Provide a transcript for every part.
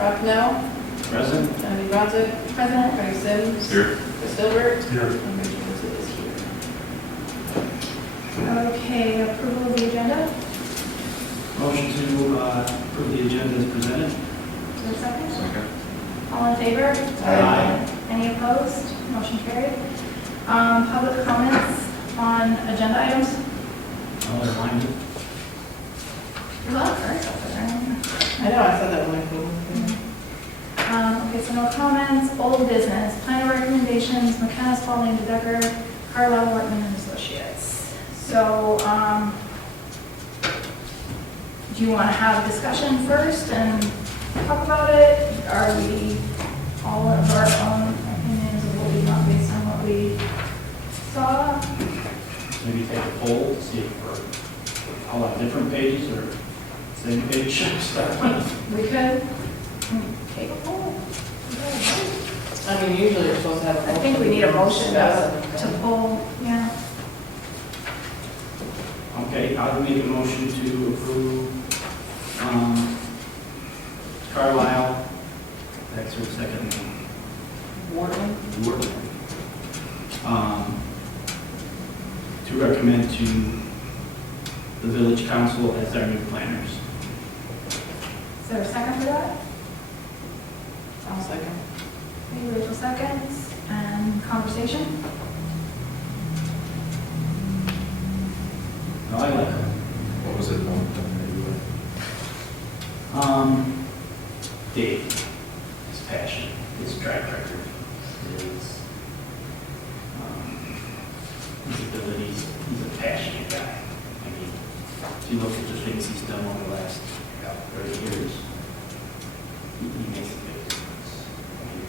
Rob Now, Present. Andy Roddick, President. Craig Sims, Here. Chris Dilbert, Here. and Rachel Woods is here. Okay, approval of the agenda. Motion to approve the agenda as presented. Is there a second? Second. All in favor? Aye. Any opposed? Motion carried. Public comments on agenda items? I'll remind you. You're not first. I know, I said that when I pulled them. Okay, so no comments. Old business, planner recommendations, McKenna Spalding to Decker, Carlisle Wortman and Associates. So, do you want to have a discussion first and talk about it? Are we all of our own opinions of what we want based on what we saw? Maybe take a poll, see if we're all on different pages or same page. We could take a poll. I mean, usually you're supposed to have a I motion. think we need a motion Discuss to it. poll, yeah. Okay, I'll make a motion to approve Carlisle, that's her second name, Warden, to recommend to the village council as our new planners. Is there a second for that? I'll second. Maybe Rachel seconds, and conversation? No, I like her. What was it? Dave, his passion, his track record, his abilities, he's a passionate guy. I mean, if you look at the things he's done over the last 30 years, he makes a big difference. I mean,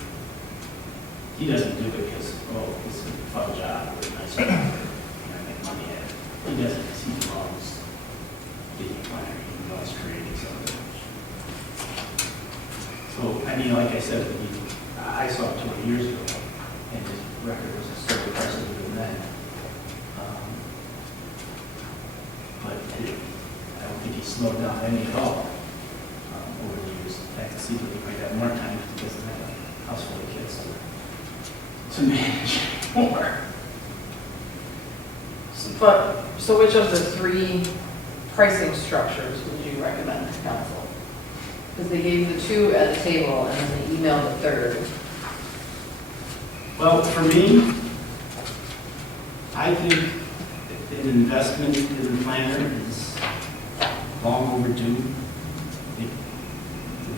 he doesn't do it because, oh, it's a fun job or a nice job, and I make money at it. He does it because he loves being a planner, he loves creating something. So, I mean, like I said, I saw it 20 years ago, and his record was so impressive even then. But I don't think he slowed down any at all over the years. I can see that he might have more time if he doesn't have a house full of kids to manage more. but, so which of the three pricing structures would you recommend to council? Because they gave the two at the table and then they emailed the third. Well, for me, I think an investment in the planner is long overdue. The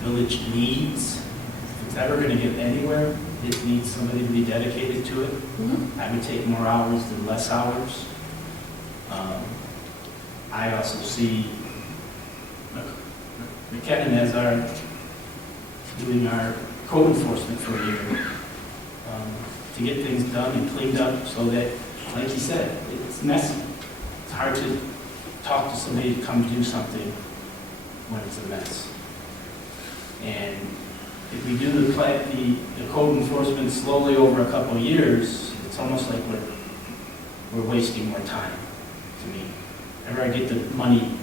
village needs, if it's ever going to get anywhere, it needs somebody to be dedicated to it. I would take more hours than less hours. I also see McKinnon as doing our code enforcement for a year, to get things done and cleaned up so that, like you said, it's messy. It's hard to talk to somebody to come do something when it's a mess. And if we do the code enforcement slowly over a couple of years, it's almost like we're wasting more time, to me. Ever I get the money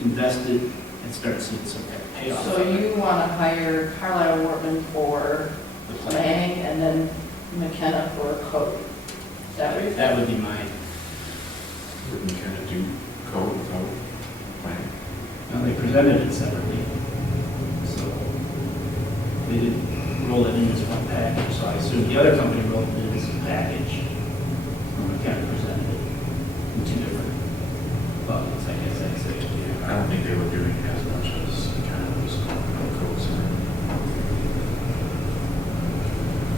invested and start seeing some kind of payoff. So you want to hire Carlisle Wortman for The plan. planning and then McKenna for code? Is that what you're That would be mine. Wouldn't you kind of do code without planning? Now, they presented it separately, so they didn't roll it in as one package, so I assume the other company rolled it in as a package. And we kind of presented it in two different buckets, I guess I'd say. I don't think they were doing as much as kind of those codes.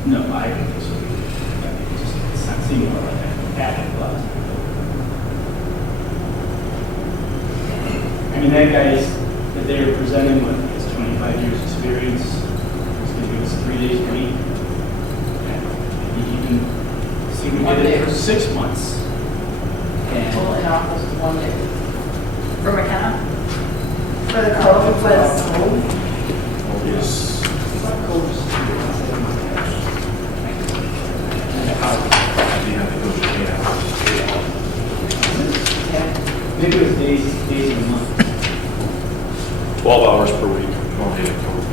No, I don't think so. I think it just, it's not seeming more like a package plus. I mean, that guy's, that they were presenting with, his 25 years experience, he's going to give us 3 days a week. And he even, see, we did it for 6 months. Well, And in office one day. For McKenna? For the code was, Oh, yes. At the end of those 8 hours. maybe it was days a month. 12 hours per week. Oh, yeah, code.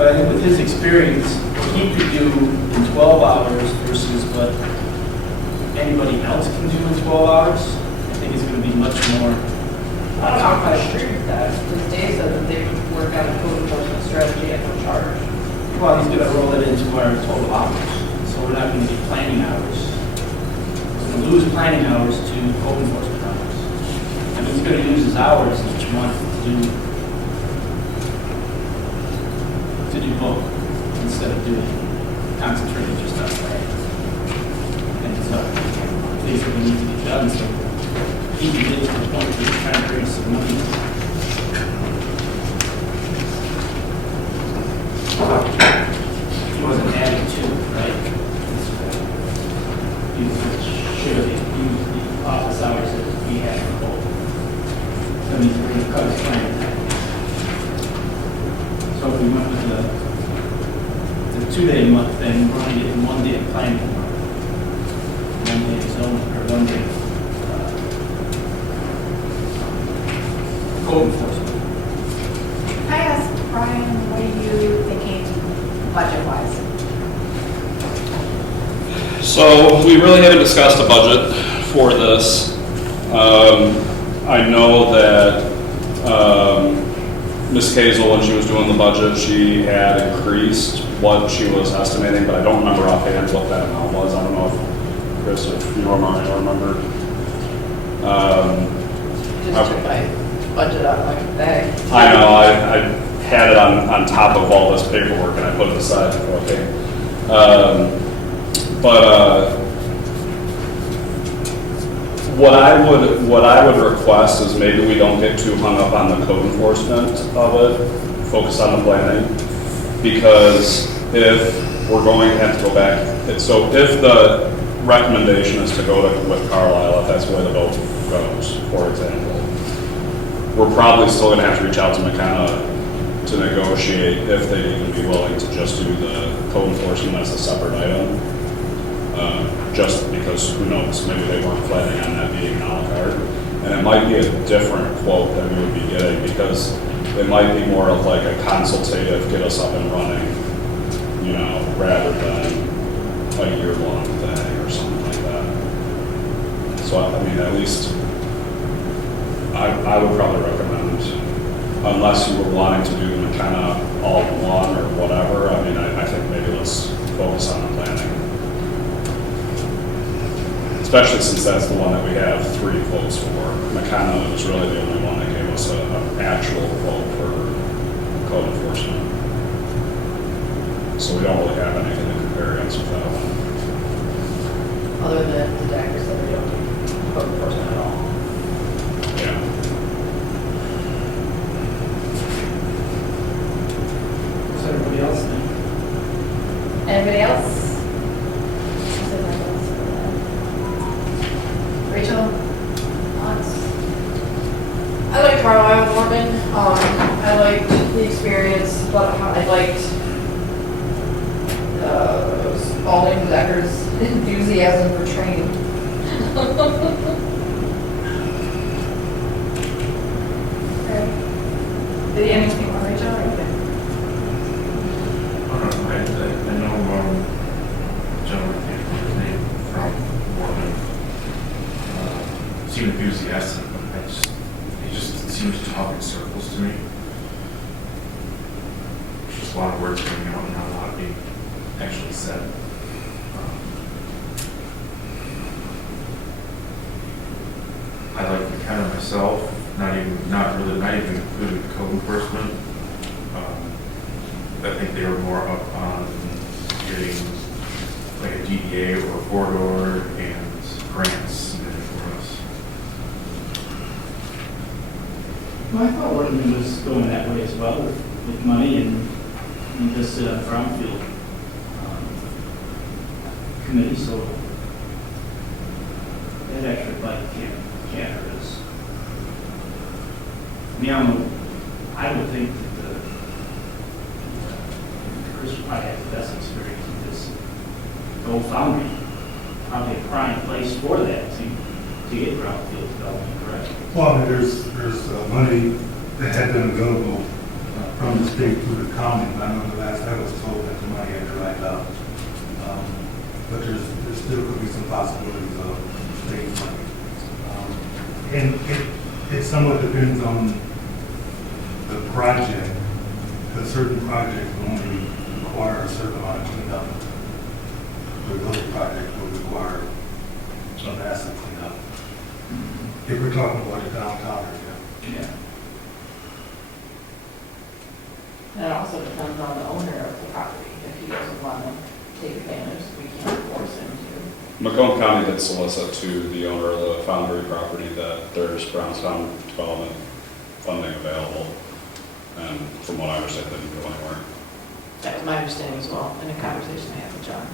But I think with his experience, what he could do in 12 hours versus what anybody else can do in 12 hours, I think is going to be much more. I don't know if I agree with that, because Dave said that they would work out a code enforcement strategy at no charge. Well, he's going to roll it into our total hours, so we're not going to get planning hours. We're going to lose planning hours to code enforcement hours. And he's going to use his hours each month to do both, instead of doing, concentrating just on planning. And so, things that need to be done, so he can get to the point where he's trying to bring some money in. He wasn't adding to, right? He should have used the office hours that he had for both. So he's going to cut his plan time. So if we went with the 2-day month thing, we're only getting 1 day of planning. 1 day of zoning, or 1 day of code enforcement. Can I ask Brian, what are you thinking budget-wise? So we really haven't discussed a budget for this. I know that Ms. Kazel, when she was doing the budget, she had increased what she was estimating, but I don't remember offhand what that amount was. I don't know if, Chris, if you remember. Just took my budget out of my bag. I know, I had it on top of all this paperwork and I put it aside. Okay. What I would request is maybe we don't get too hung up on the code enforcement of it, focus on the planning, because if we're going to have to go back, so if the recommendation is to go with Carlisle, if that's where the vote goes, for example, we're probably still going to have to reach out to McKenna to negotiate if they'd even be willing to just do the code enforcement as a separate item. Just because who knows, maybe they weren't planning on that being an a la carte. And it might be a different quote than we would be getting, because it might be more of like a consultative, get us up and running, you know, rather than a year-long thing or something like that. So, I mean, at least I would probably recommend, unless you were wanting to do them kind of all in one or whatever, I mean, I think maybe let's focus on the planning. Especially since that's the one that we have 3 quotes for. McKenna was really the only one that gave us an actual quote for code enforcement. So we don't really have anything to compare against with that one. Other than the Decker said they don't do code enforcement at all. Yeah. What's everybody else think? Anybody else? Rachel? Thoughts? I like Carlisle Morgan. I liked the experience, but I liked Spalding Decker's enthusiasm for training. Okay. Did you have anything more, Rachel? Or anything? I know, gentleman, I can't remember his name, from Mormon, seemed enthusiastic, but he just seems to talk in circles to me. There's just a lot of words coming out and not a lot being actually said. I like McKenna myself, not even including code enforcement. I think they were more up on getting like a DDA or a corridor and grants for us. Well, I thought Worthington was going that way as well, with money and just brownfield committee, so that extra bite can't hurt us. I mean, I would think that Chris would probably have the best experience with this Gold Foundry, probably a prime place for that to get brownfield development, correct? Well, I mean, there's money that had been available from the state to the county. I know the last I was told that the money had dried up. But there still could be some possibilities of state money. And it somewhat depends on the project, because certain projects will only require a certain amount of cleanup. The other project will require some massive cleanup. If we're talking about the downtown area. Yeah. And it also depends on the owner of the property. If he doesn't want to take advantage, we can't force him to. Macomb County did solicit to the owner of the Foundry property that there's Brownstown development funding available. And from what I understand, they didn't go anywhere. That was my understanding as well, in a conversation I had with John.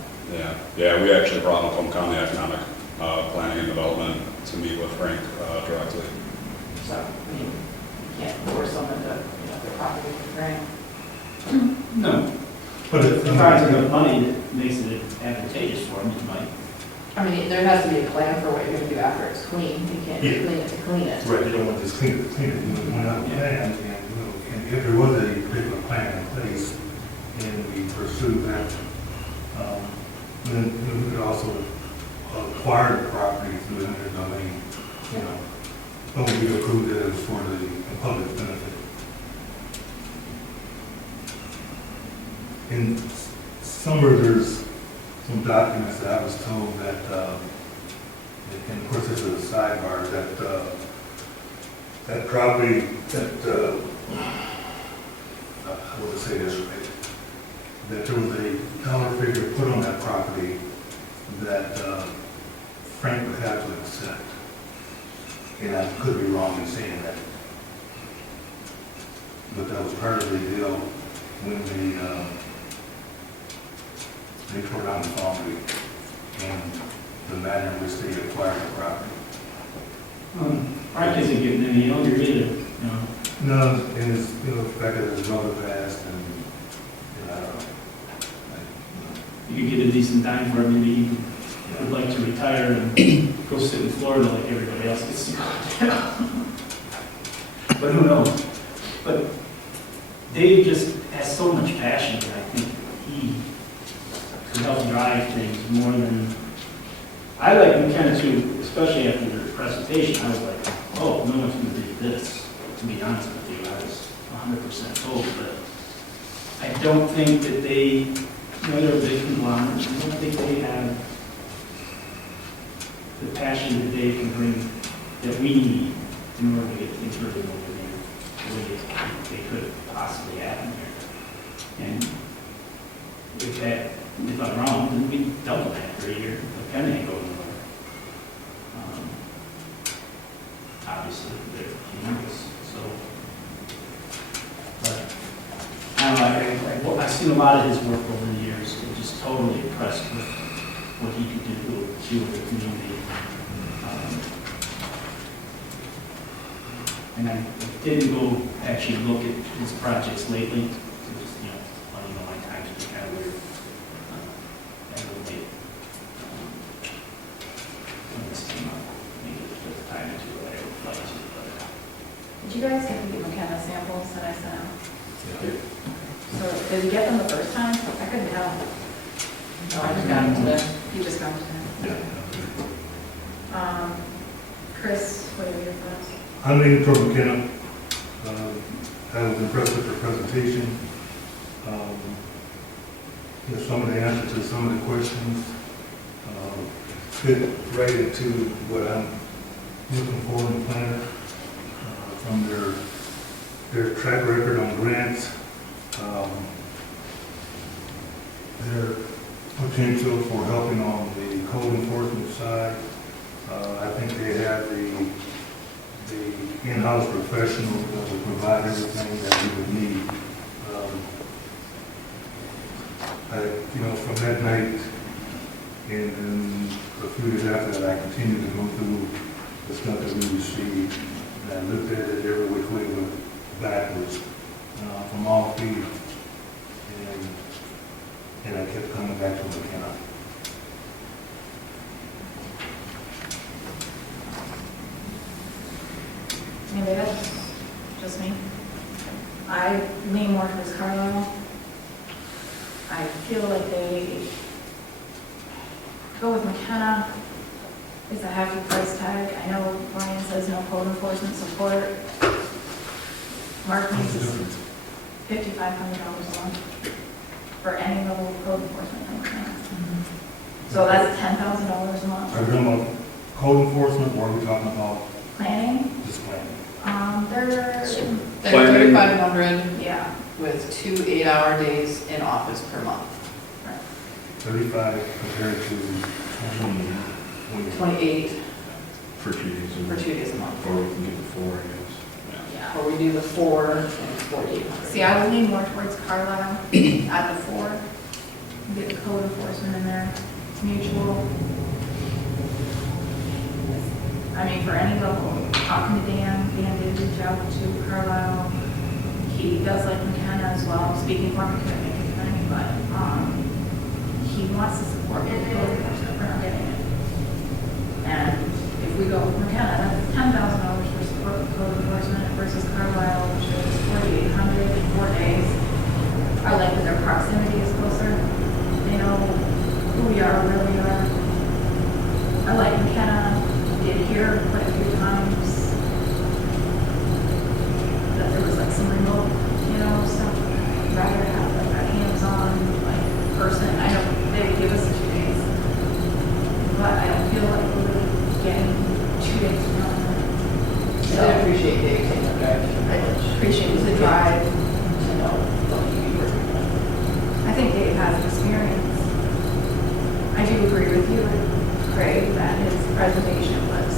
Yeah, we actually brought Macomb County Economic Planning and Development to meet with Frank directly. So, I mean, you can't force someone to, their property for grant. No. But If the project of money that makes it advantageous for them, it might. I mean, there has to be a plan for what you're gonna do after it's clean. You can't just clean it to clean it. right, you don't want to just clean it, you want to have a plan, and if there was a particular plan in place, and we pursue that, then we could also acquire the property through eminent domain, when we approved it as for the public benefit. In somewhere, there's some documents that I was told that, and of course this is a sidebar, that property, how would I say this right? That there was a dollar figure put on that property that Frank would have to accept. And I could be wrong in saying that. But that was part of the deal when they tore down the foundry and the manner in which they acquired the property. Frank isn't getting any younger either, No, and it's, the fact that his brother passed and, I don't know. You could get a decent dime for it, maybe he would like to retire and go sit in Florida like everybody else gets to. But who knows? But Dave just has so much passion that I think he could help drive things more than, I like him kind of too, especially after the presentation, I was like, oh, no one's going to do this, to be honest with you. I was 100% told, but I don't think that they, they're a big conglomerate. I don't think they have the passion that they can bring that we need in order to get things moving over there the way they could possibly happen here. And if I'm wrong, then we double that for a year. The pen ain't going nowhere. Obviously, they're humongous, so. But, I don't know, I've seen a lot of his work over the years, and just totally impressed with what he could do with the community. And I didn't go actually look at his projects lately, so just, letting you know my time's been kind of weird. I really late. When this came up, maybe it took time to do whatever flight to, but. Did you guys get the McKenna samples that I sent out? So did you get them the first time? I couldn't tell. No, I just got them today. You just got them. Yeah. Chris, what are your thoughts? I'm Lee from McKenna. I was impressed with her presentation. Some of the answers to some of the questions fit right into what I'm looking for in the planner. From their track record on grants, their potential for helping on the code enforcement side. I think they have the in-house professionals that will provide everything that we would need. From that night and a few days after that, I continued to go through the stuff that we received. And I looked at it every which way but backwards from all fields. And I kept coming back to McKenna. Maybe that's just me. I lean more feel like they go with McKenna. It's a hefty price tag. I know Brian says no code enforcement support. Mark needs is $5,500 a month for any level of code enforcement in McKenna. So that's $10,000 a Are we month. talking about code enforcement, or are we talking about Planning, just planning? they're, They're Planning. 3,500 yeah, with 2 8-hour days in office per month. 35 compared to 28 For 2 days. for 2 days a month. Or we can get the 4, I guess. yeah. Or we do the 4 and it's 4,800. See, I would lean more towards Carlisle at the 4. Get the code enforcement in there, mutual. I mean, for any level, talking to Dan did reach out to Carlisle. He does like McKenna as well, speaking for him, couldn't make it tonight, but, he wants to support the code enforcement, we're not getting it. And if we go with McKenna, that's $10,000 for support of code enforcement versus Carlisle, which is $4,800 in 4 days. I like that their proximity is closer. They know who we are, where we are. I like McKenna, did hear quite a few times that there was like some remote, stuff. I'd rather have like a hands-on, like, person. I know they would give us 2 days, but I don't feel like we're really getting 2 days from them. I did appreciate Dave taking the drive. I appreciate The the drive to know what you be working on. I think Dave has experience. I do agree with you, Craig, that his presentation was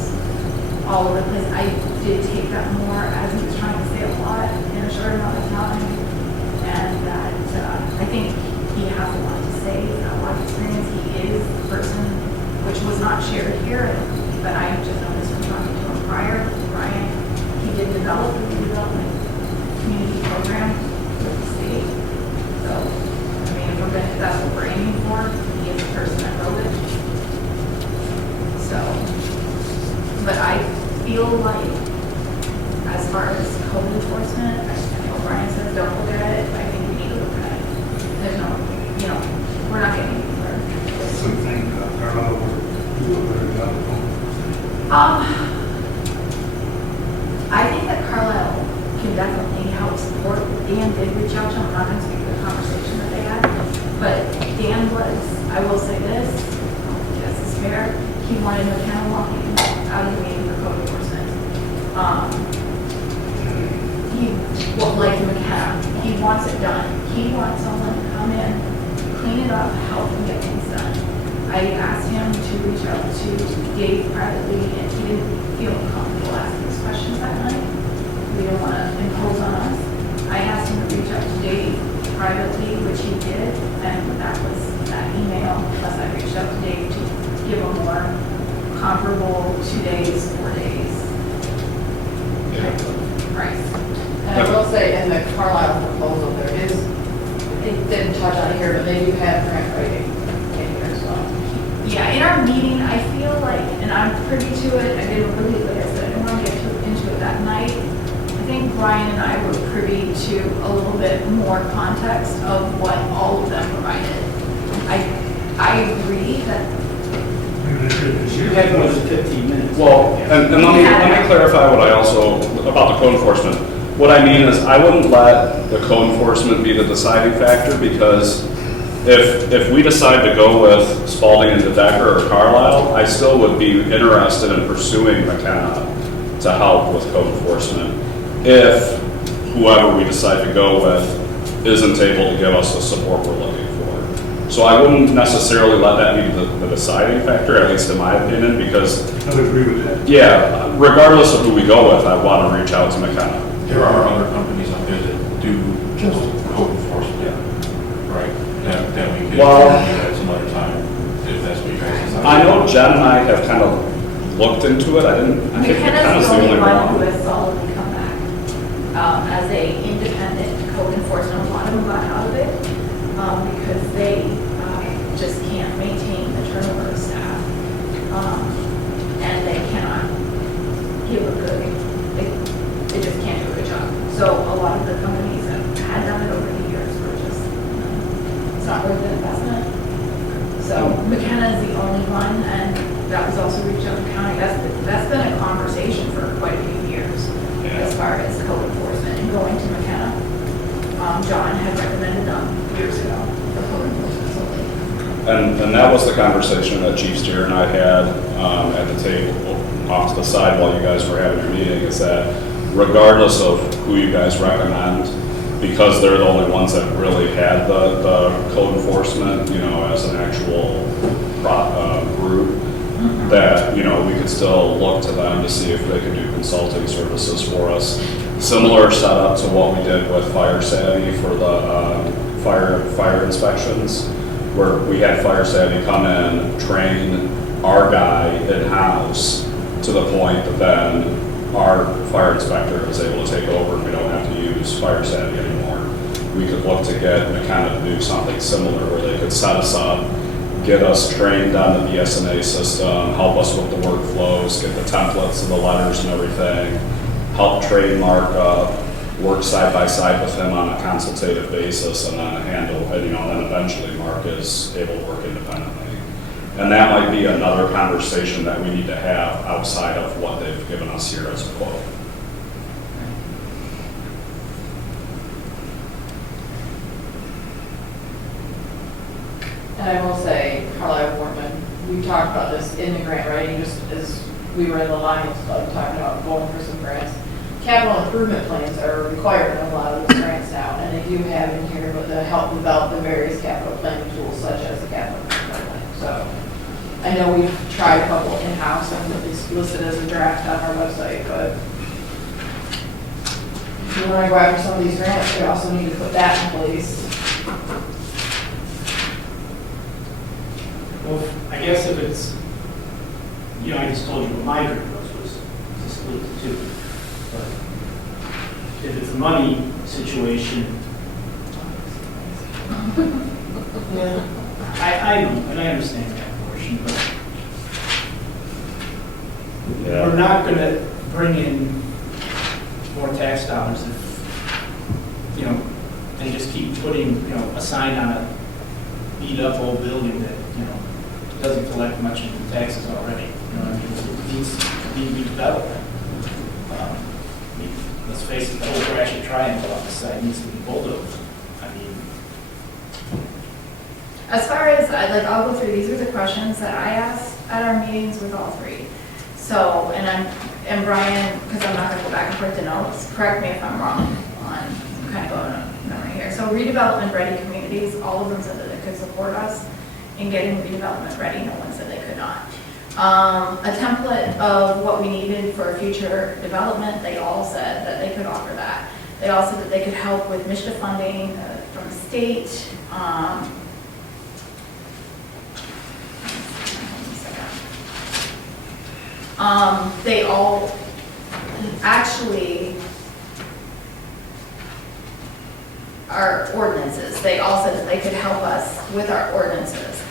all over the place. I did take that more as he was trying to say a lot in a short amount of time. And that I think he has a lot to say, he's got a lot of experience. He is the person, which was not shared here, but I just noticed from talking to him prior, Brian, he did develop the redevelopment community program with the state. So, I mean, if that's what we're aiming for, he is the person that wrote it. So, but I feel like, as far as code enforcement, I know Brian says don't look at it, but I think we need to look at it. There's no, we're not getting anywhere. So you think Carlisle would do a better job of code enforcement? I think that Carlisle can definitely help support. Dan did reach out to him, I'm not going to speak to the conversation that they had, but Dan was, I will say this, yes, it's fair, he wanted McKenna walking out of the meeting for code enforcement. He, well, like McKenna, he wants it done. He wants someone to come in, clean it up, help him get things done. I asked him to reach out to Dave privately, and he didn't feel comfortable asking us questions that night. We don't want to impose on us. I asked him to reach out to Dave privately, which he did, and that was that email, plus I reached out to Dave to give a more comparable 2 days, 4 days type of price. And I will say, in the Carlisle proposal, there is, it didn't touch on it here, but they do have grant writing in here as well. Yeah, in our meeting, I feel like, and I'm privy to it, I didn't really, like I said, I didn't want to get into it that night. I think Brian and I were privy to a little bit more context of what all of them provided. I agree that, You had more than 15 minutes. Well, and let me clarify what I also, about the code enforcement. What I mean is, I wouldn't let the code enforcement be the deciding factor, because if we decide to go with Spalding and DeDecker or Carlisle, I still would be interested in pursuing McKenna to help with code enforcement, if whoever we decide to go with isn't able to give us the support we're looking for. So I wouldn't necessarily let that be the deciding factor, at least in my opinion, because, I would agree with that. yeah, regardless of who we go with, I want to reach out to McKenna. There are other companies out there that do just code enforcement, right? That we could, Well- at some other time, if that's what you guys decide. I know Jen and I have kind of looked into it. I think McKenna's McKenna's the only one who one. has solidly come back as a independent code enforcement. A lot of them got out of it because they just can't maintain the turnover of staff, and they cannot give a good, they just can't do a good job. So a lot of the companies that had done it over the years were just, it's not worth it. one, and that was also reached out to the county. That's been a conversation for quite a few years as far as code enforcement and going to McKenna. John had recommended them years ago for code enforcement solely. And that was the conversation that Chief Steer and I had at the table off to the side while you guys were having your meeting, is that regardless of who you guys recommend, because they're the only ones that really had the code enforcement, you know, as an actual group, that, you know, we could still look to them to see if they could do consulting services for us. Similar setup to what we did with Fire Savvy for the fire inspections, where we had Fire Savvy come in, train our guy in-house to the point that then our fire inspector is able to take over and we don't have to use Fire Savvy anymore. We could look to get McKenna to do something similar where they could set us up, get us trained on the BSNA system, help us with the workflows, get the templates and the letters and everything, help trade Mark up, work side by side with him on a consultative basis, and then handle, and, you know, then eventually Mark is able to work independently. And that might be another conversation that we need to have outside of what they've given us here as a quote. And I will say, Carlisle Warman, we talked about this in the grant writing, just as we were in the Lions Club talking about going for some grants. Capital improvement plans are required in a lot of those grants now, and they do have in here but to help develop the various capital planning tools such as the capital improvement plan. So I know we've tried a couple in-house and it's listed as a draft on our website, but if you want to go after some of these grants, we also need to put that in place. Well, I guess if it's, you know, I just told you what my group was to split the two. But if it's a money situation, Yeah. I know, and I understand that portion, but Yeah. we're not gonna bring in more tax dollars if, you know, they just keep putting, you know, a sign on a beat up old building that, you know, doesn't collect much in taxes already. You know what I mean? It needs to be redeveloped. I mean, let's face it, the whole Gratiot Triangle on the side needs to be bulldozed. I mean, As far as, I'll go through, these are the questions that I asked at our meetings with all three. So, and Brian, because I'm not gonna go back and forth to notes, correct me if I'm wrong on, I'm kind of going on memory here. So redevelopment ready communities, all of them said that they could support us in getting redevelopment ready, no one said they could not. A template of what we needed for future development, they all said that they could offer that. They also said that they could help with MSHDA funding from the state. They all actually are ordinances. They all said that they could help us with our ordinances.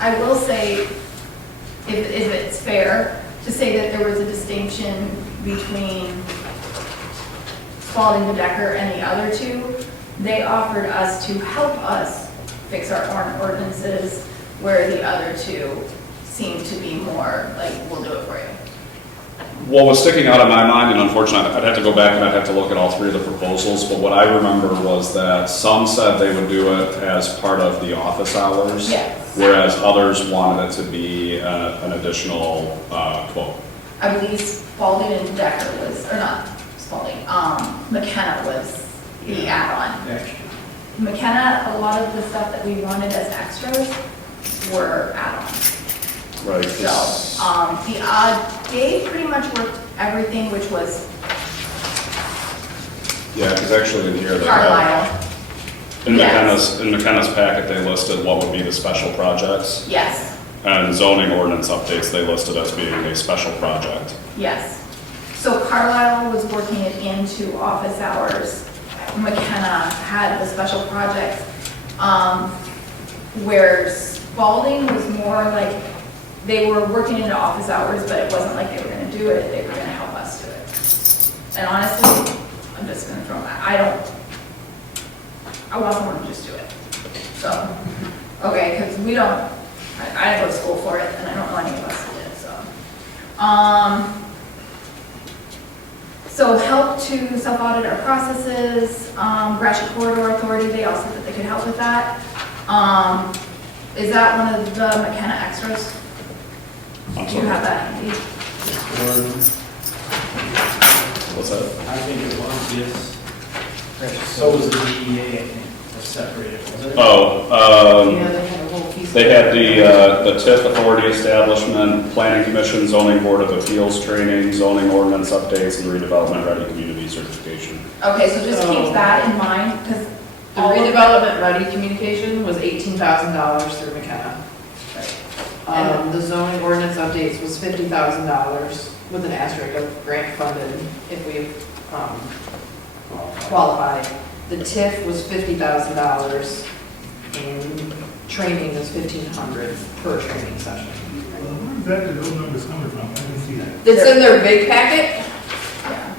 I will say, if it's fair, to say that there was a distinction between Spalding, Bedecker, and the other two. They offered us to help us fix our own ordinances, where the other two seem to be more like, we'll do it for you. What was sticking out in my mind, and unfortunately, I'd have to go back and I'd have to look at all three of the proposals, but what I remember was that some said they would do it as part of the office hours. Yes. Whereas others wanted it to be an additional quote. I believe Spalding and Decker was, or not Spalding, McKenna was the add-on. extra. McKenna, a lot of the stuff that we wanted as extras were add-ons. Right. So, Dave pretty much worked everything, which was Yeah, because actually in here, they have, Carlisle. in Yes. McKenna's packet, they listed what would be the special projects. Yes, And zoning ordinance updates, they listed as being a special project. yes. So Carlisle was working it into office hours. McKenna had the special projects. Where Spalding was more like, they were working into office hours, but it wasn't like they were gonna do it, they were gonna help us do it. And honestly, I'm just gonna throw that, I want someone to just do it. So, Okay, because we don't, I didn't go to school for it, and I don't know any of us did, so. So help to self-audit our processes, Gratiot Corridor Authority, they also said that they could help with that. Is that one of the McKenna extras? I'm Do you sorry. have that? Andy? What's that? I think it was, yes. So was the DEA, I think, they're separated, was it? Oh, Yeah, they had a whole piece. they had the TIF authority establishment, planning commission, zoning board of appeals training, zoning ordinance updates, and redevelopment ready community certification. Okay, so just keep So- that in mind, because The redevelopment ready communication was $18,000 through McKenna. The zoning ordinance updates was $50,000 with an asterisk of grant funded if we qualified. The TIF was $50,000 and training was $1,500 per training session. Where exactly those numbers coming from? I didn't see that. It's in their big packet. Yeah.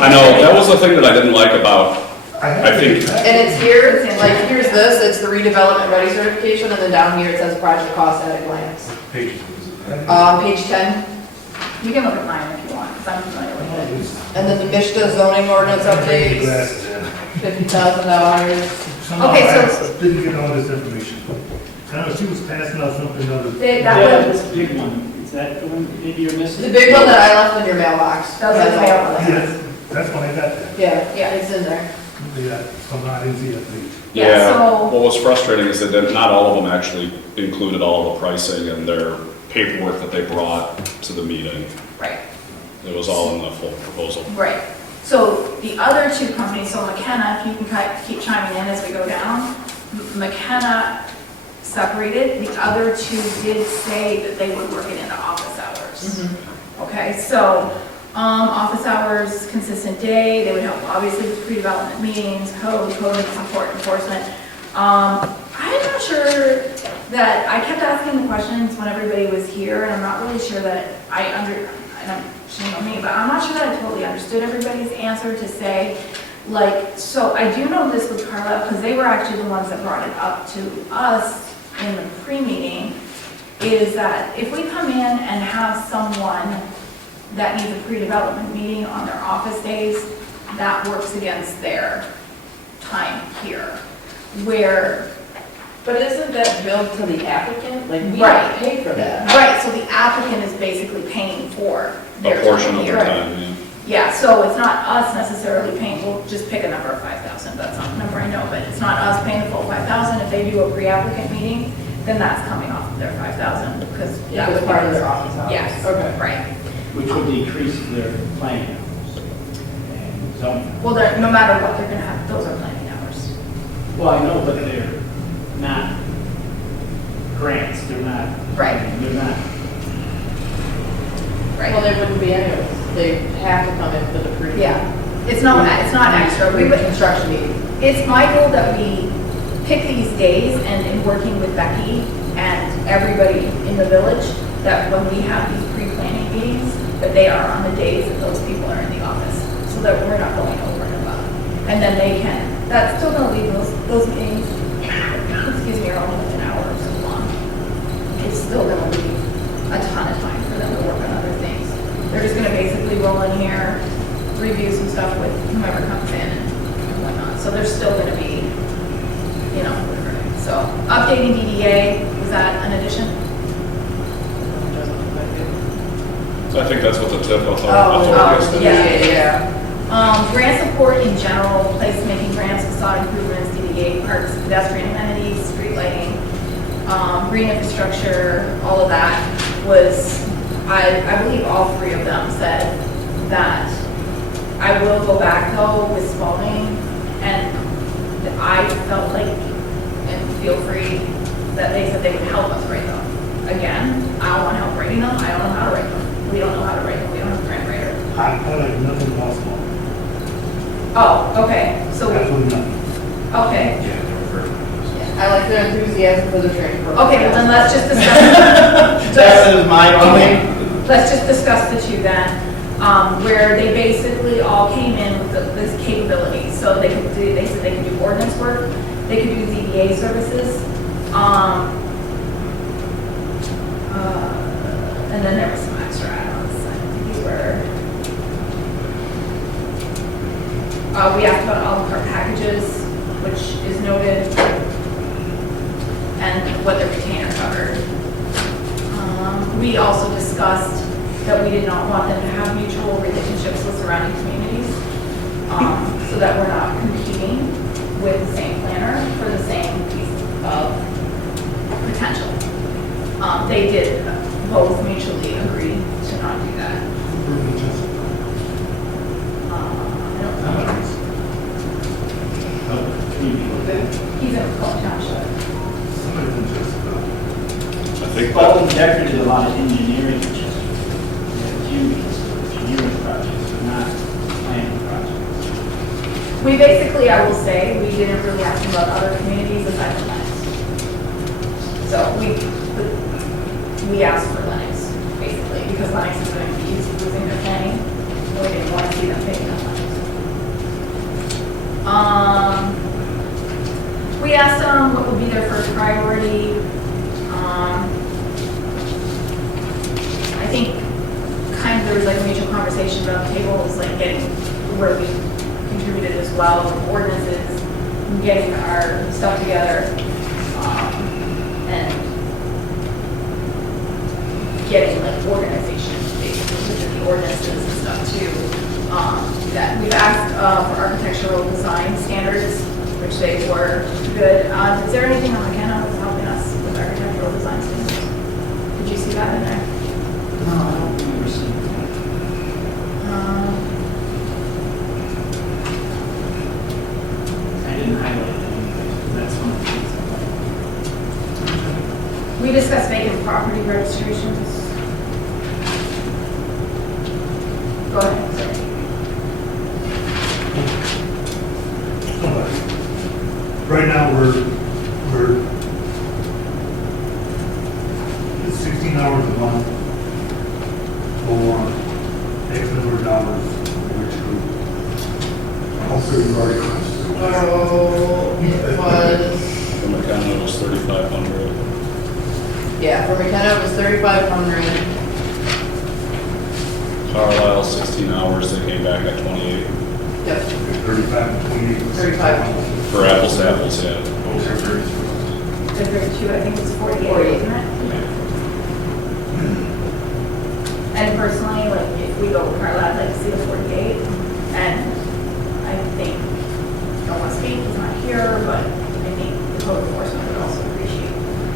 I know, that was the thing that I didn't like about, I think- And it's here, like, here's this, it's the redevelopment ready certification, and then down here it says project cost at a glance. Pages. Page 10, You can look at mine if you want, because I'm familiar with it. and then the Mishta zoning ordinance updates, Glasses in. $50,000. Somehow Okay, I so- didn't get all this information. I know she was passing out something other. That Yeah, was, this big one, is that the one maybe you're missing? The big one that I left in your mailbox. That was in the mailbox. Yes, that's when I got that. Yeah, Yeah. it's in there. Yeah, somehow I didn't see that page. Yeah, yeah, so- what was frustrating is that not all of them actually included all the pricing and their paperwork that they brought to the meeting. right. It was all in the full proposal. Right. So the other two companies, so McKenna, if you can keep chiming in as we go down, McKenna separated. The other two did say that they would work it into office hours. Okay, so office hours, consistent day, they would help obviously with pre-development meetings, code support, enforcement. I'm not sure that, I kept asking the questions when everybody was here, and I'm not really sure that and I'm shame on me, but I'm not sure that I totally understood everybody's answer to say, like, so I do know this with Carlisle, because they were actually the ones that brought it up to us in the pre-meeting, is that if we come in and have someone that needs a pre-development meeting on their office days, that works against their time here, where, But isn't that billed to the applicant? Like, we Right. don't pay for that. right, so the applicant is basically paying for A their portion time of here. their time, yeah. Yeah, so it's not us necessarily paying, we'll just pick a number of 5,000, that's not a number I know, but it's not us paying the full 5,000. If they do a pre-applicant meeting, then that's coming off of their 5,000, because Yeah, that it was was part of their office hours. Yes, Okay. right. Which would decrease their planning hours and zoning. Well, no matter what, they're gonna have, those are planning hours. Well, I know, but they're not grants, they're not. Right. They're not. Well, they wouldn't be anyways. They have to come in for the pre. Yeah, it's not extra, we would, Construction meeting. it's my goal that we pick these days and in working with Becky and everybody in the village, that when we have these pre-planning meetings, that they are on the days that those people are in the office, so that we're not going over and above. And then they can, that's still gonna leave those meetings, excuse me, are only like an hour or so long. It's still gonna leave a ton of time for them to work on other things. They're just gonna basically roll in here, review some stuff with whomever comes in and whatnot. So there's still gonna be, you know, whatever. So updating DDA, was that an addition? So I think that's what the TIF Oh, authority is. yeah. Grant support in general, placemaking grants, facade improvements, DDA, parks, pedestrian amenities, street lighting, green infrastructure, all of that was, I believe all three of them said that. I will go back though with spelling, and I felt like, and feel free, that they said they would help us write them. Again, I don't want help writing them, I don't know how to write them. We don't know how to write them, we don't have a grant writer. I like nothing possible. Oh, okay, so, Absolutely nothing. okay. Yeah, they were very. I like their enthusiasm for the training program. Okay, well then let's just discuss, That is my opinion. let's just discuss the two then, where they basically all came in with this capability. So they said they could do ordinance work, They could do ZBA services. And then there was some extra add-ons. I think these were. We asked about all the cart packages, which is noted, and what the retainer covered. We also discussed that we did not want them to have mutual relationships with surrounding communities, so that we're not competing with the same planner for the same piece of potential. They did both mutually agree to not do that. I don't know. He's in Macomb Township. Somebody from Jessica. I think Paul that, and Decker did a lot of engineering, just, a few engineering projects, but not planning projects. We basically, I will say, we didn't really ask about other communities aside from Lennox. So we asked for Lennox, basically, because Lennox is going to be losing their planning, and we didn't want to see them picking up Lennox. We asked them what would be their first priority. I think kind of there was like a mutual conversation around the table, was like getting where we contributed as well, ordinances, getting our stuff together, and getting like organization, basically, within the ordinances and stuff too. That we've asked for architectural design standards, which they were good. Is there anything on McKenna that's helping us with architectural design standards? Did you see that in there? No, I don't remember seeing that. I didn't highlight that anyway, that's one of the things I like. We discussed vacant property registrations. Go ahead, sorry. Right now, we're it's 16 hours a month for X number of dollars, which group? Also, you've already crossed. Oh, it was, for McKenna was 3,500. yeah, for McKenna it was 3,500. Carlisle, 16 hours, they came back at 28. Yep, 35 and 28. 35. For apples to apples, yeah. The grade two, I think it's 48, 48. isn't it? And personally, like, if we go with Carlisle, I'd like to see the 48. And I think, I don't want to speak, he's not here, but I think the code enforcement would also appreciate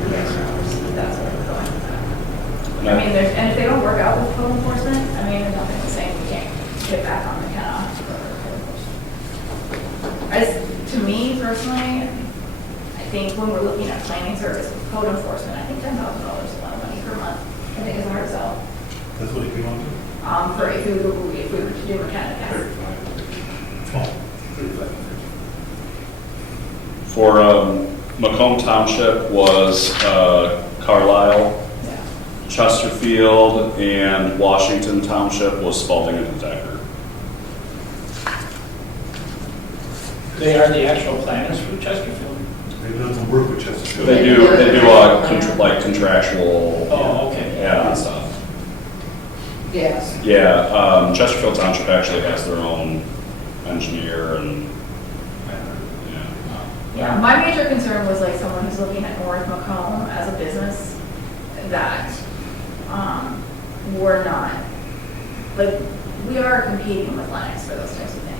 the extra hours. That's where we're going with that. I mean, and if they don't work out with code enforcement, I mean, there's nothing to say we can't get back on the McKenna for code enforcement. To me personally, I think when we're looking at planning service with code enforcement, I think $10,000 is a lot of money per month. I think it's a hard sell. That's what it came on to? For if we were to do McKenna, yes. 35. For Macomb Township was Carlisle, Yeah. Chesterfield, and Washington Township was Spalding and Decker. They are the actual planners for Chesterfield? They've done some work with Chesterfield. They do like contractual, Oh, okay. yeah, and stuff. Yes. Yeah, Chesterfield Township actually has their own engineer and, yeah. Yeah, my major concern was like someone who's looking at North Macomb as a business that, we're not, like, we are competing with Lennox for those types of things.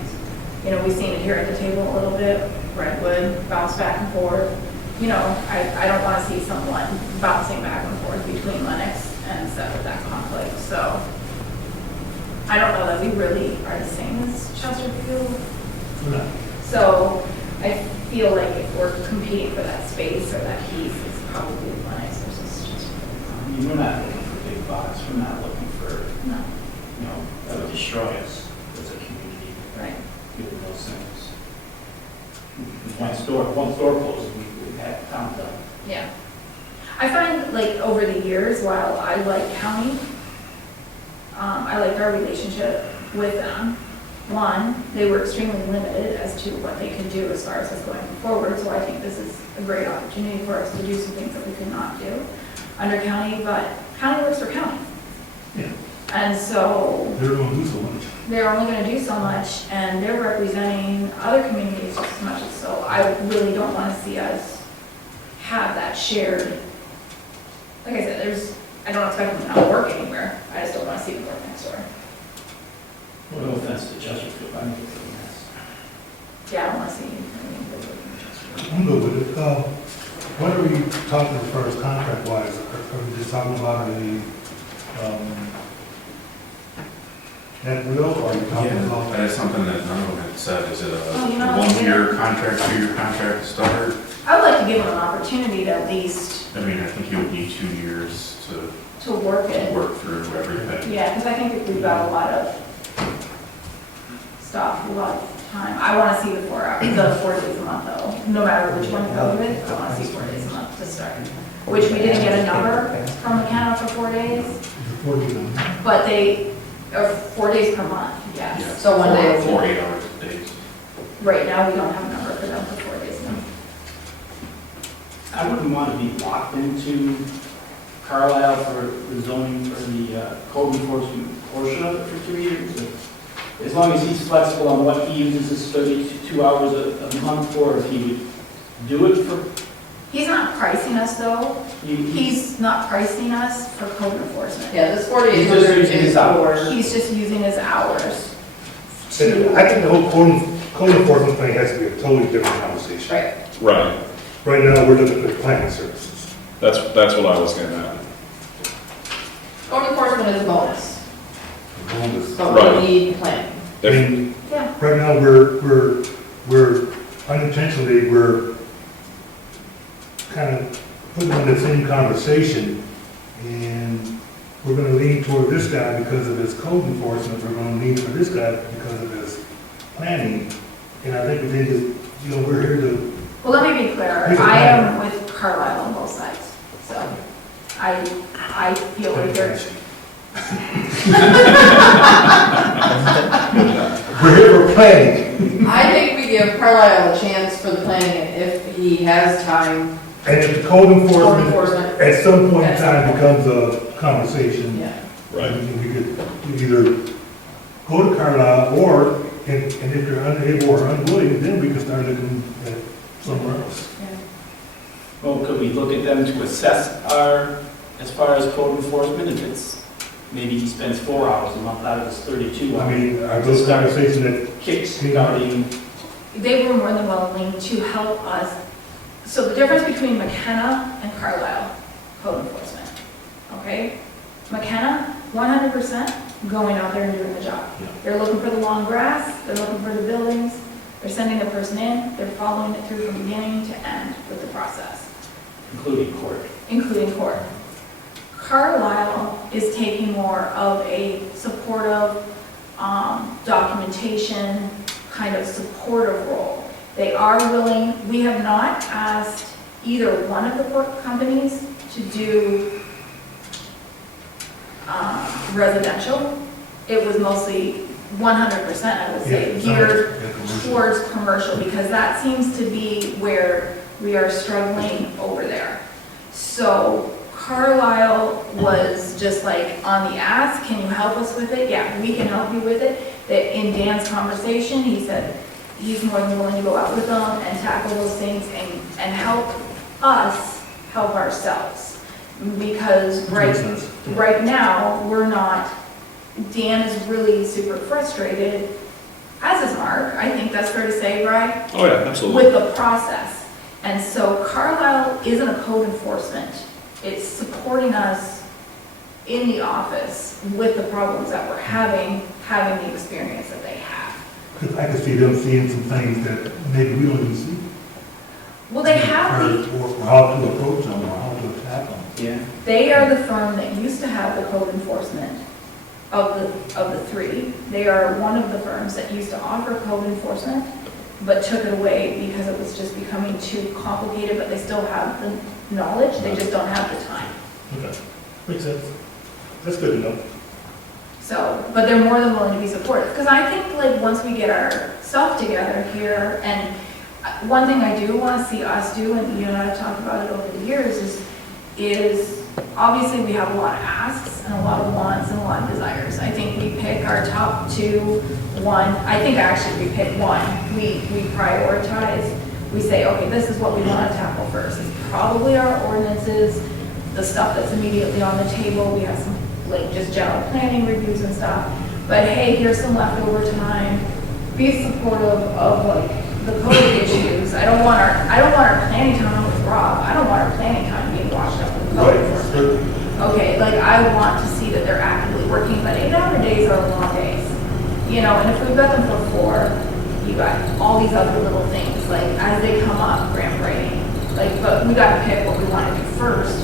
You know, we've seen it here at the table a little bit, Redwood, bounce back and forth. You know, I don't want to see someone bouncing back and forth between Lennox and set with that conflict, so. I don't know that we really are the same as Chesterfield. No. So I feel like if we're competing for that space or that piece, it's probably Lennox versus Chesterfield. We're not looking for big bucks, we're not looking for, No, that would destroy us as a community, right. given those things. If one store closes, we've had town done. Yeah. I find like over the years, while I like county, I like our relationship with them. one, they were extremely limited as to what they could do as far as us going forward, so I think this is a great opportunity for us to do some things that we could not do under county, but county works for county. Yeah. And so They're gonna do so much. they're only gonna do so much, and they're representing other communities just as much, so I really don't wanna see us have that shared. Like I said, I don't expect them to not work anywhere, I just don't wanna see them work next door. Well, no offense to Chesterfield, I think it's a mess. Yeah, I don't wanna see anything working in Chesterfield. I'm good with it. What are we talking as far as contract wise? Are we just talking about net will, or are you talking Yeah, about? that's something that none of them had said. Is it a Oh, you know, 1-year contract, 2-year contract to start? I would like to give them an opportunity to at least I mean, I think you'll need 2 years to work to it. work through everything. Yeah, because I think we've got a lot of stuff, a lot of time. I want to see the 4 days a month though, no matter which one you go with, I want to see 4 days a month to start. Which we didn't get a number from McKenna for 4 days, but they, or 4 days per month, Yeah. yes. So one day a week. 4 8-hour days. Right now, we don't have a number for them for 4 days a month. I wouldn't want to be locked into Carlisle for the zoning, for the code enforcement portion of it for 2 years. As long as he's flexible on what he uses his 32 hours a month for, if he would do it for, He's not pricing us though, he's not pricing us for code enforcement. Yeah, this 48 He's just using his hours. He's just using his hours And I think the whole code enforcement thing has to be a totally different conversation. Right. Right, Right now, we're looking at planning services. that's what I was getting at. Code enforcement is a bonus, Bonus. but Right. we need planning. I If, mean, Yeah, right now, we're unintentionally, we're kind of putting in the same conversation, and we're gonna lean toward this guy because of his code enforcement, we're gonna lean for this guy because of his planning, and I think we need to, we're here to, well, let me be clear, Make it I am better. with Carlisle on both sides, so I feel like they're, we're here for planning, I think we give Carlisle a chance for the planning, and if he has time, and if the code code enforcement enforcement, at some point in time becomes a conversation, yeah. right, we could either go to Carlisle, or, and if you're unable or unwilling, then we can start looking at somewhere else. well, could we look at them to assess our, as far as code enforcement, if it's, maybe he spends 4 hours a month out of his 32 I hours. mean, are those conversations that, Kickstarting, they were more than willing to help us. So the difference between McKenna and Carlisle code enforcement, okay? McKenna, 100% going out there and doing the job. Yeah. They're looking for the long grass, they're looking for the buildings, they're sending their person in, they're following it through from beginning to end with the process, including court. including court. Carlisle is taking more of a supportive, documentation, kind of supportive role. They are willing, we have not asked either one of the port companies to do residential. It was mostly 100%, I would say, Yeah, geared yeah, commercial. towards commercial, because that seems to be where we are struggling over there. So Carlisle was just like on the ask, can you help us with it? Yeah, we can help you with it. That in Dan's conversation, he said he's more than willing to go out with them and tackle those things and help us help ourselves. Because Makes sense. right now, we're not, Dan is really super frustrated, as is Mark, I think that's fair to say, right? oh yeah, absolutely. With the process. And so Carlisle isn't a code enforcement. It's supporting us in the office with the problems that we're having the experience that they have. Because I could see them seeing some things that maybe we don't even see. Well, they have the, Or how to approach them, or how to attack them. Yeah. they are the firm that used to have the code enforcement of the three. They are one of the firms that used to offer code enforcement, but took it away because it was just becoming too complicated, but they still have the knowledge, they just don't have the time. Okay, makes sense. That's good enough. So, but they're more than willing to be supportive, because I think like once we get our stuff together here, and one thing I do want to see us do, and you and I have talked about it over the years, is obviously we have a lot of asks and a lot of wants and a lot of desires. I think we pick our top two, one, I think actually we pick one. We prioritize, we say, okay, this is what we want to tackle first. It's probably our ordinances, the stuff that's immediately on the table. We have some like just general planning reviews and stuff. But hey, here's some leftover time. Be supportive of like the code issues. I don't want our planning time with Rob. I don't want our planning time being washed up with code enforcement. Okay, like I want to see that they're actively working, but 8-hour days are long days. You know, and if we've got them for 4, you got all these other little things, like as they come up, grant writing. Like, but we gotta pick what we wanna do first.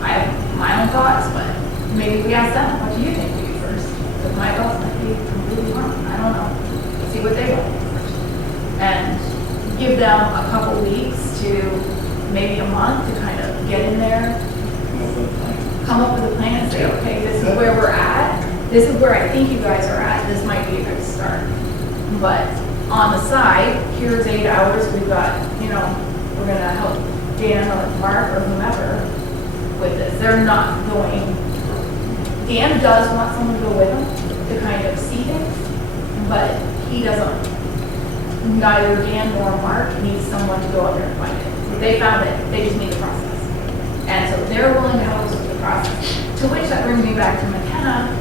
I have my own thoughts, but maybe we ask them, what do you think we do first? Because my thoughts might be completely wrong, I don't know. See what they want to do first. And give them a couple weeks to maybe a month to kind of get in there, come up with a plan and say, okay, this is where we're at. This is where I think you guys are at. This might be a good start. But on the side, here's 8 hours. We've got, you know, we're going to help Dan or Mark or whomever with this. They're not going. Dan does want someone to go with him to kind of see things, but he doesn't. Neither Dan nor Mark needs someone to go out there and find it. They found it. They just need the process. And so they're willing to help us with the process. To which that brings me back to McKenna.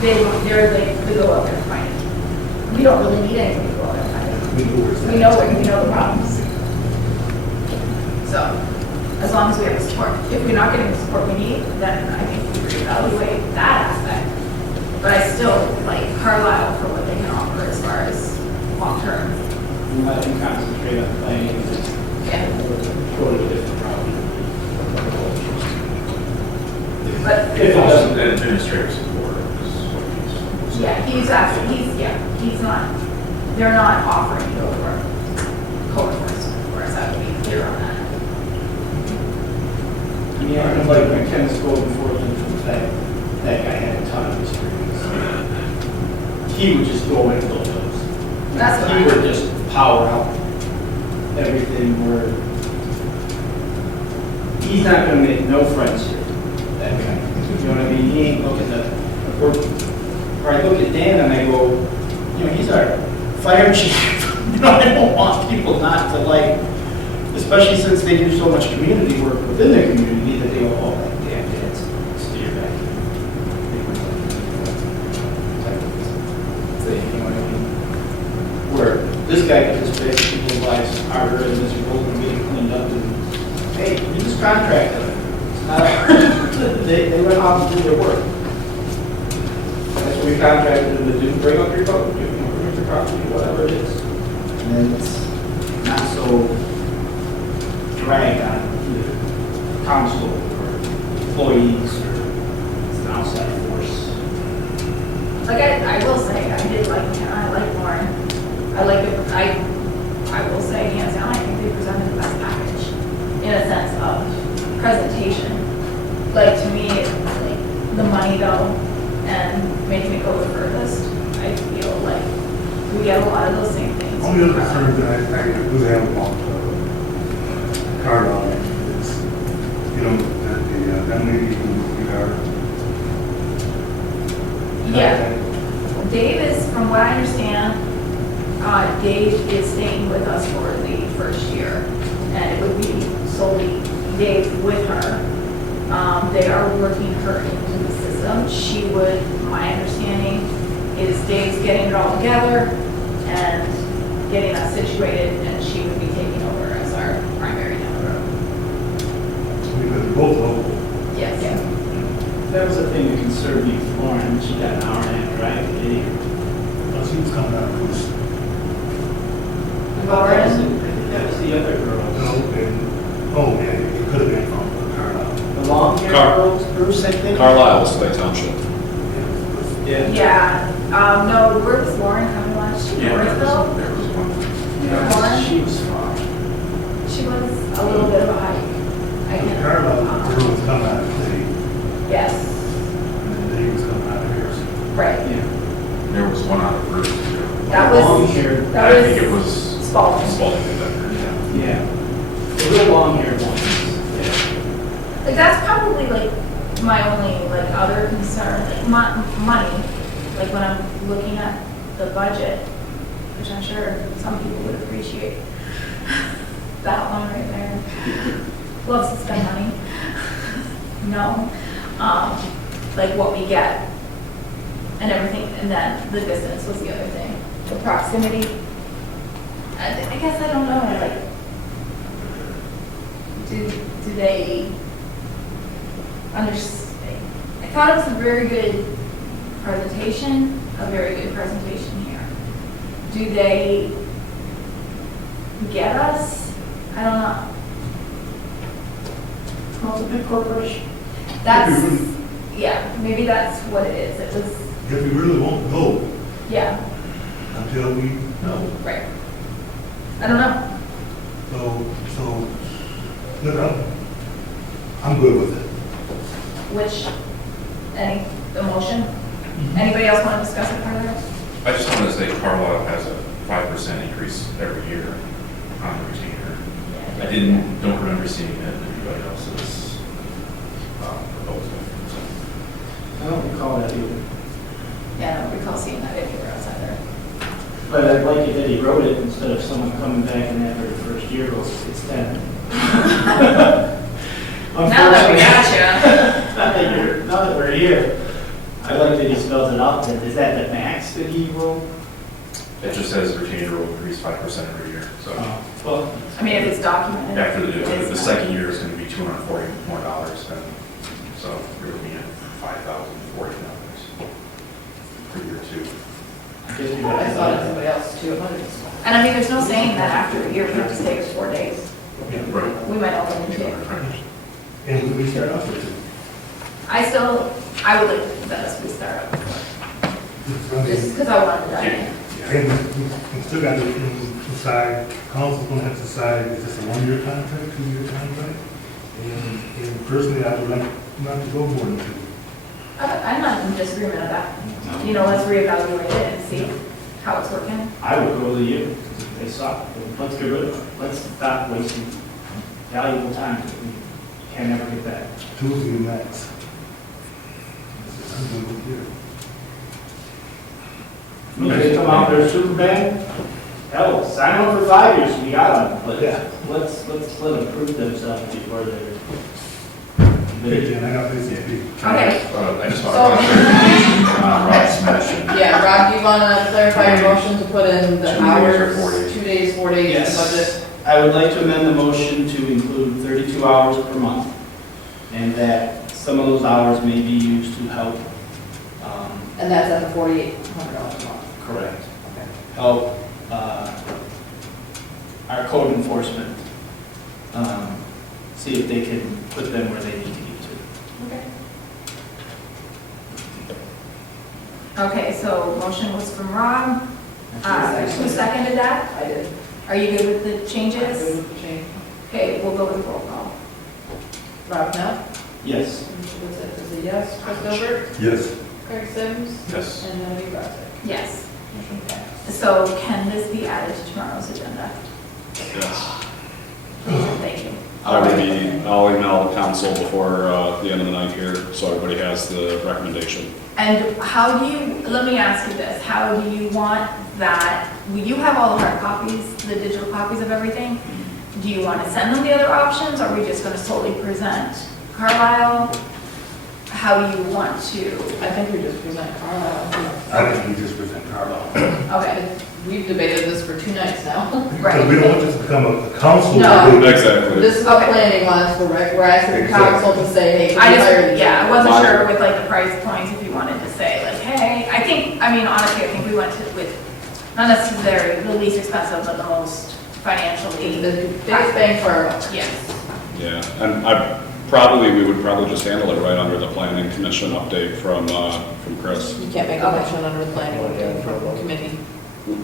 They're like to go out there and find it. We don't really need anything to go out there and find it. We know the problems. So, as long as we have the support. If we're not getting the support we need, then I think we reevaluate that aspect. But I still like Carlisle for what they can offer as far as long-term. And let them concentrate on planning and just Yeah. go to a different problem. But, If it Also, doesn't, the administrative support is what he's. yeah, he's not, they're not offering to go to work code enforcement for us. I would be clear on that. yeah, and like McKenna's going forth into the fact that guy had a ton of experience. He would just go in and build those. That's what He would just power out everything where he's not gonna make no friends here, that guy. You know what I mean? He ain't looking at, or I look at Dan and I go, you know, he's our fire chief. You know, I don't want people not to like, especially since they do so much community work within their community, that they go, oh, damn, it's steer back. You know what I mean? Where this guy can just make people's lives harder and miserable and getting cleaned up and, hey, you just contracted them. They went off and did their work. That's what we contracted them to do, bring up your boat, bring up your property, whatever it is. And then it's not so drag on the council or employees or it's an outside force. Like I will say, I did like McKenna, I like Lauren. I will say, hands down, I think they presented the best package in a sense of presentation. Like to me, it's like the money though, and making it go the furthest. I feel like we get a lot of those same things. Only other concern that I do have about Carlisle is, you know, that the young lady who we are. Yeah. Dave is, from what I understand, Dave is staying with us for the first year, and it would be solely Dave with her. They are working her into the system. She would, my understanding, is Dave's getting it all together and getting us situated, and she would be taking over as our primary down the road. Because we're both local. Yes. That was the thing that concerned me with Lauren. She got an hour and a half drive to get here. Plus he was coming out of Bruce. Lauren? I think that was the other girl. Oh, yeah, it could have been from Carlisle. The long hair girl, Bruce, I think? Carlisle was Clay Township. Yeah. Yeah. No, where was Lauren coming last? She Yeah, Northville? there was one. Lauren? She was far. She was a little bit of a hike. I can't Carlisle, remember. the girl was coming out of Clay, Yes. and then he was coming That I think it was was Spalding. Spalding and Denver. Yeah. A little long here once. Like, that's probably like my only like other concern, like money, like when I'm looking at the budget, which I'm sure some people would appreciate. That one right there. Loves to spend money. No. Like what we get and everything, and then the distance was the other thing. The proximity. I guess I don't know, like, do they understand? I thought it was a very good presentation, here. Do they get us? I don't know. Well, it's a big corporation. That's, yeah, maybe that's what it is. It was, If we really won't go yeah, until we know. right. I don't know. So, look, I'm good with it. Which, any, the motion? Anybody else want to discuss it further? I just wanted to say Carlisle has a 5% increase every year on the retainer. I don't remember seeing it in anybody else's proposal. I don't recall that either. Yeah, I don't recall seeing that anywhere else either. But I'd like it that he wrote it instead of someone coming back and after the first year goes, it's 10. Now that we got Now that we're here, I like that he spells it out. Is that the max that he wrote? It just says retainer will increase 5% every year. So Well, I mean, if it's documented. after it's the not- second year is going to be $240 more then. So you're looking at $5,040 for year two. I guess we I got saw it somebody else too. And I mean, there's no saying that after a year, we have to stay for 4 days. Right. We might open in 2. And we start off with it. I would like that we start up before. Just because I wanted to dive in. And we still got to decide, council's gonna have to decide, is this a 1-year contract, 2-year contract? And personally, I would like not to go more than 2. I'm not in disagreement of that. You know, let's reevaluate it and see how it's working. I would go to you. They suck. Let's get rid of them. Let's stop wasting valuable time that we can never get back. 2 is the max. I'm good with you. They come out there super bad. Hell, sign up for 5 years. We got them. But Yeah. let's let them prove themselves before they're. Okay, and I got this, yeah. Okay. I just want to clarification on Rob's motion. Yeah, Rob, do you want to clarify your motion to put in the 2 days or hours? 4 days? 2 days, 4 days in the Yes. budget? I would like to amend the motion to include 32 hours per month, and that some of those hours may be used to help, And that's at the $4,800 a month. correct, Okay. help our code enforcement, see if they can put them where they need to be to. Okay. Okay, so motion was from Rob. Who seconded that? I did. Are you good with the I'm good changes? with the change. Okay, we'll go with roll call. Rob Knell? Yes. Is a yes. Chris Gilbert? Yes. Craig Sims? Yes. And Genevieve Bartek? Yes. Motion passed. So can this be added to tomorrow's agenda? Yes. Thank you. I'll email the council before the end of the night here, so everybody has the recommendation. And how do you, let me ask you this, how do you want that, you have all the hard copies, the digital copies of everything? Do you want to send them the other options, or are we just going to solely present Carlisle? How do you want to? I think we just present Carlisle. I think we just present Carlisle. Okay, We've debated this for 2 nights now. Because we don't want this to become a council. No. debate. Exactly. This is what Okay. planning wants, we're asking the Exactly. council to say, hey, can I we hire these? I wasn't Why? sure with like the price points, if you wanted to say like, hey, I mean, honestly, I think we went with, not necessarily the least expensive, but the most financially. The biggest bang for our buck. Yes. Yeah, and we would probably just handle it right under the planning commission update from Chris. You can't make a motion under the planning committee.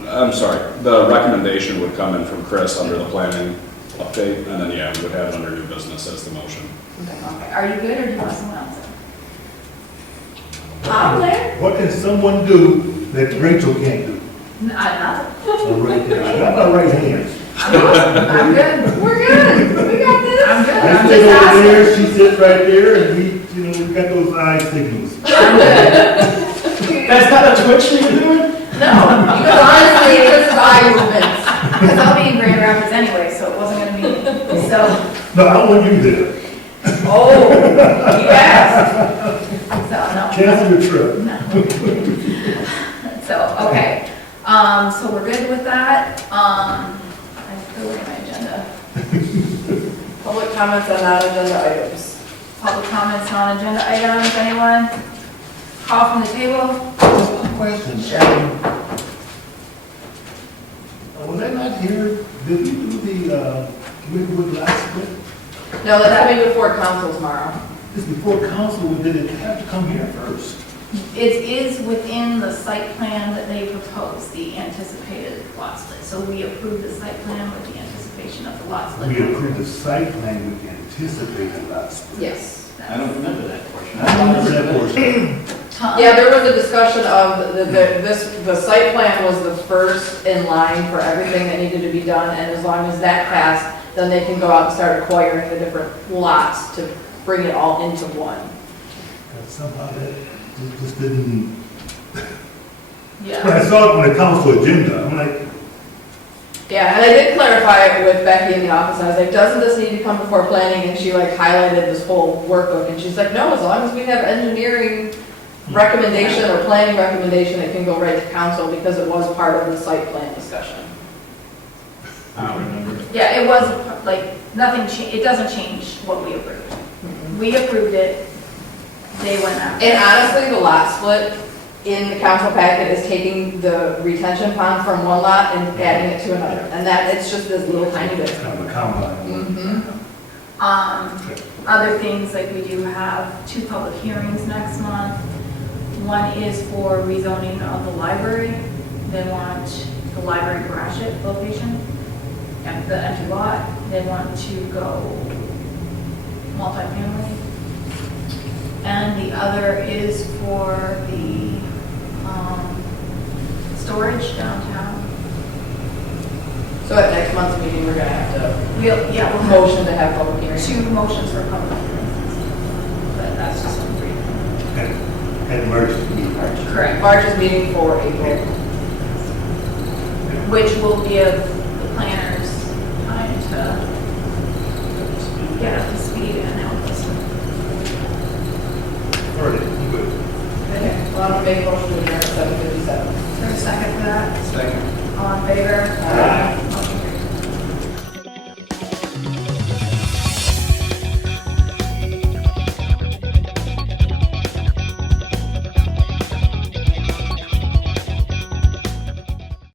I'm sorry, the recommendation would come in from Chris under the planning update, and then, yeah, we would have it under new business as the motion. Okay, are you good, or do you want someone else? I'm there. What can someone do that Rachel can't do? Nothing. Or right there. How about right hands? I'm good. We're good. We got this. I'm good. I I'm sit just over there, asking. she sits right there, and we got those eye signals. I'm good. That's not a twitch that you're doing? No, because honestly, this is eye movements. Because I'll be in Grand Rapids anyway, so it wasn't gonna be, so, No, I want you there. Oh, yes. so, no. Cancel your trip. No. So, okay, so we're good with that, I still look at my agenda. Public comments on non-agenda items. Public comments on agenda items, anyone? Call from the table? Just one question. Was I not here? Did we do the, Wigwood last split? No, that's coming before council tomorrow. This before council, or did it have to come here first? It is within the site plan that they proposed, the anticipated lot split. So we approved the site plan with the anticipation of the lot split. We approved the site plan with the anticipated lot split. Yes. I don't remember that portion. I remember that portion. Yeah, there was a discussion of the site plan was the first in line for everything that needed to be done, and as long as that passed, then they can go out and start acquiring the different lots to bring it all into one. And somehow that just didn't, when Yeah, I saw it on the council agenda, I'm like, Yeah, and I did clarify it with Becky in the office, I was like, doesn't this need to come before planning? And she like highlighted this whole workbook, and she's like, no, as long as we have engineering recommendation or planning recommendation, it can go right to council because it was part of the site plan discussion. I don't remember. yeah, it was like, nothing, it doesn't change what we approved. We approved it, they went after. And honestly, the lot split in the council packet is taking the retention pond from one lot and adding it to another. And that, it's just this little tiny bit. kind of a combine. Other things, like we do have 2 public hearings next month. One is for rezoning of the library. They want the library garage it location and the empty lot. They want to go multifamily. And the other is for the storage downtown. So at next month's meeting, we're gonna have to We'll have motion to have public hearings. 2 motions for public hearings. But that's just one brief. And emergency meeting. Correct. March's meeting for April. Which will give the planners time to get up to speed and help us. All right, good. Okay, well, I'm gonna make a motion to adjourn at 7:57. Is there a second for that? Second. All in favor?